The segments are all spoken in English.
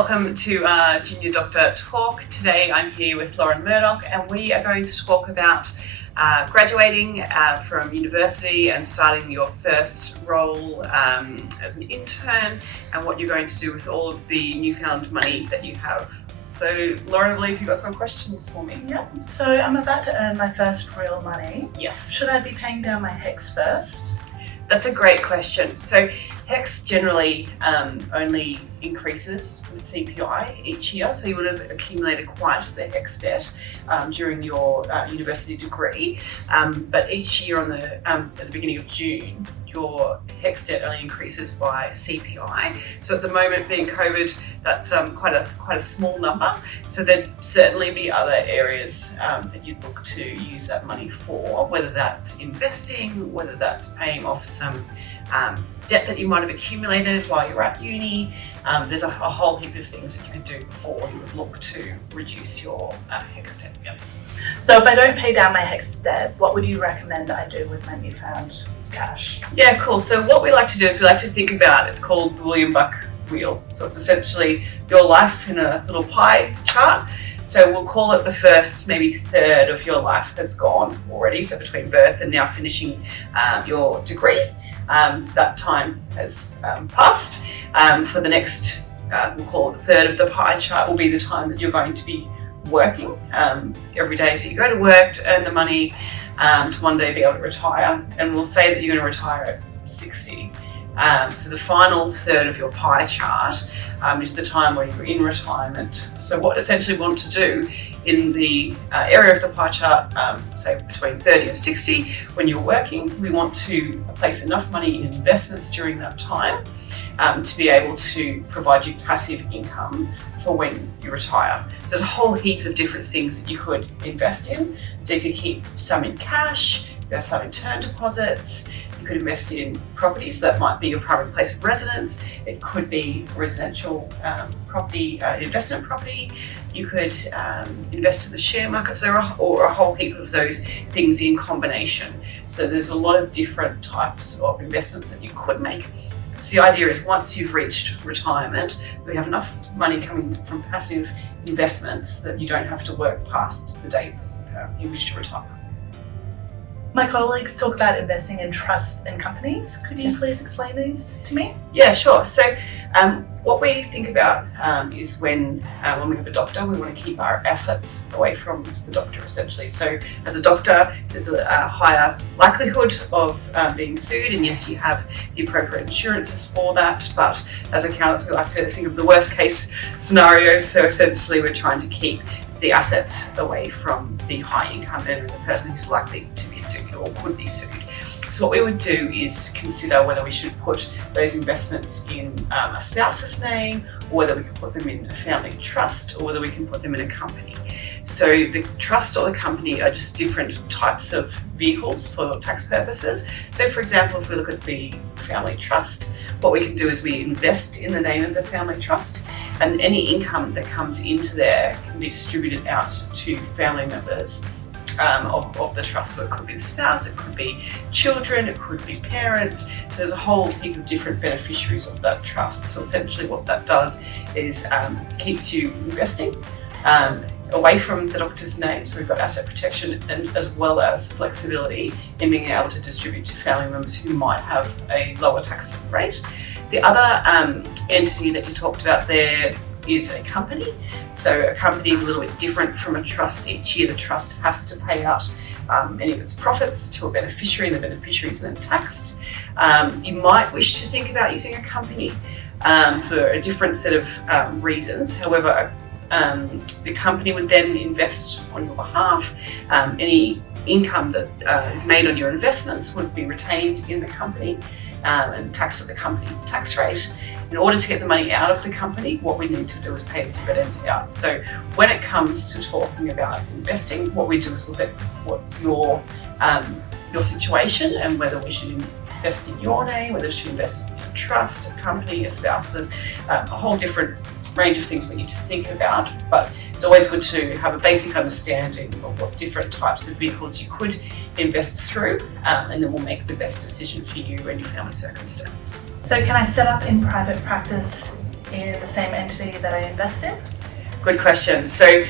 Welcome to Junior Doctor Talk. Today I'm here with Lauren Murdoch and we are going to talk about graduating from university and starting your first role as an intern and what you're going to do with all of the newfound money that you have. So Lauren, I believe you've got some questions for me. Yeah, so I'm about to earn my first real money. Yes. Should I be paying down my HECS first? That's a great question. So HECS generally only increases with CPI each year, so you would have accumulated quite the HECS debt during your university degree. But each year at the beginning of June, your HECS debt only increases by CPI. So at the moment, being COVID, that's quite a small number. So there'd certainly be other areas that you'd look to use that money for, whether that's investing, whether that's paying off some debt that you might have accumulated while you're at uni. There's a whole heap of things that you could do before you would look to reduce your HECS debt. Yep. So if I don't pay down my HECS debt, what would you recommend I do with my newfound cash? Yeah, cool. So what we like to do is we like to think about, it's called the William Buck wheel. So it's essentially your life in a little pie chart. So we'll call it the first maybe third of your life has gone already. So between birth and now finishing your degree, that time has passed. For the next, we'll call it the third of the pie chart will be the time that you're going to be working every day. So you go to work to earn the money to one day be able to retire. And we'll say that you're going to retire at 60. So the final third of your pie chart is the time where you're in retirement. So what essentially we want to do in the area of the pie chart, say between 30 and 60, when you're working, we want to place enough money in investments during that time to be able to provide you passive income for when you retire. So there's a whole heap of different things that you could invest in. So you could keep some in cash, you could have some in term deposits, you could invest in property, so that might be your primary place of residence. It could be residential property, investment property. You could invest in the share market. So there are a whole heap of those things in combination. So there's a lot of different types of investments that you could make. So the idea is once you've reached retirement, we have enough money coming from passive investments that you don't have to work past the date you wish to retire. My colleagues talk about investing in trusts and companies. Could you Yes. please explain these to me? Yeah, sure. So what we think about is when we have a doctor, we want to keep our assets away from the doctor, essentially. So as a doctor, there's a higher likelihood of being sued, and yes, you have the appropriate insurances for that, but as accountants, we like to think of the worst case scenarios. So essentially, we're trying to keep the assets away from the high income earner, the person who's likely to be sued or could be sued. So what we would do is consider whether we should put those investments in a spouse's name, or whether we can put them in a family trust, or whether we can put them in a company. So the trust or the company are just different types of vehicles for tax purposes. So for example, if we look at the family trust, what we can do is we invest in the name of the family trust, and any income that comes into there can be distributed out to family members of the trust. So it could be the spouse, it could be children, it could be parents. So there's a whole heap of different beneficiaries of that trust. So essentially what that does is keeps you investing away from the doctor's name. So we've got asset protection and as well as flexibility in being able to distribute to family members who might have a lower tax rate. The other entity that you talked about there is a company. So a company is a little bit different from a trust. Each year the trust has to pay out any of its profits to a beneficiary, and the beneficiary is then taxed. You might wish to think about using a company for a different set of reasons. However, the company would then invest on your behalf. Any income that is made on your investments would be retained in the company and taxed at the company tax rate. In order to get the money out of the company, what we need to do is pay the dividend out. So when it comes to talking about investing, what we do is look at what's your situation and whether we should invest in your name, whether we should invest in a trust, a company, a spouse. There's a whole different range of things we need to think about, but it's always good to have a basic understanding of what different types of vehicles you could invest through, and then we'll make the best decision for you and your family circumstance. So can I set up in private practice in the same entity that I invest in? Good question. So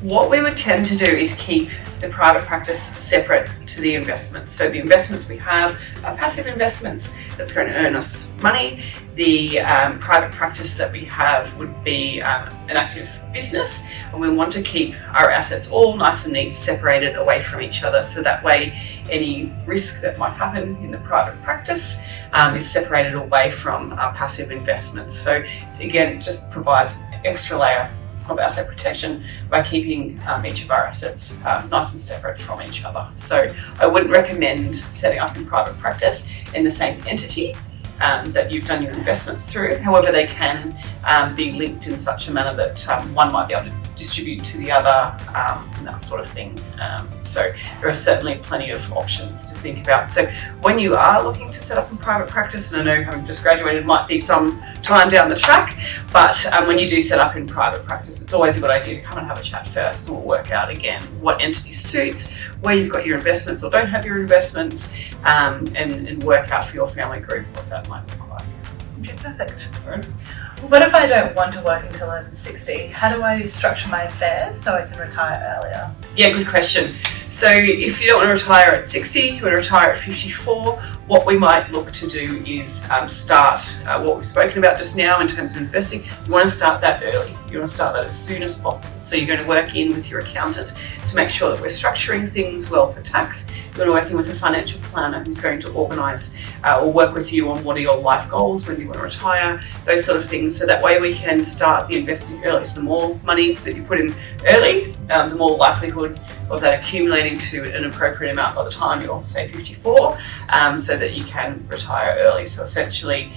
what we would tend to do is keep the private practice separate to the investments. So the investments we have are passive investments that's going to earn us money. The private practice that we have would be an active business, and we want to keep our assets all nice and neat, separated away from each other, so that way any risk that might happen in the private practice is separated away from our passive investments. So again, it just provides an extra layer of asset protection by keeping each of our assets nice and separate from each other. So I wouldn't recommend setting up in private practice in the same entity that you've done your investments through. However, they can be linked in such a manner that one might be able to distribute to the other and that sort of thing. So there are certainly plenty of options to think about. So when you are looking to set up in private practice, and I know having just graduated might be some time down the track, but when you do set up in private practice, it's always a good idea to come and have a chat first, and we'll work out again what entity suits, where you've got your investments or don't have your investments, and work out for your family group what that might look like. Okay, perfect. All right. What if I don't want to work until I'm 60? How do I structure my affairs so I can retire earlier? Yeah, good question. So if you don't want to retire at 60, you want to retire at 54, what we might look to do is start what we've spoken about just now in terms of investing. You want to start that early. You want to start that as soon as possible. So you're going to work in with your accountant to make sure that we're structuring things well for tax. You're going to work in with a financial planner who's going to organise or work with you on what are your life goals, when you want to retire, those sort of things. So that way we can start the investing early. So the more money that you put in early, the more likelihood of that accumulating to an appropriate amount by the time you're, say, 54, so that you can retire early. So essentially,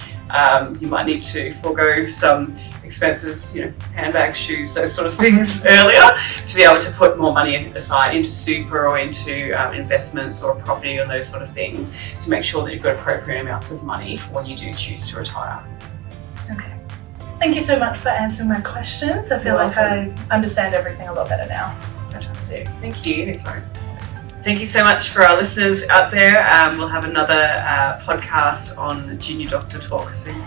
you might need to forego some expenses, handbags, shoes, those sort of things earlier, to be able to put more money aside into super or into investments or property or those sort of things, to make sure that you've got appropriate amounts of money for when you do choose to retire. Okay. Thank you so much for answering my questions. I feel like I understand everything a lot better now. Fantastic. Thank you. Sorry. Thank you so much for our listeners out there. We'll have another podcast on Junior Doctor Talk soon.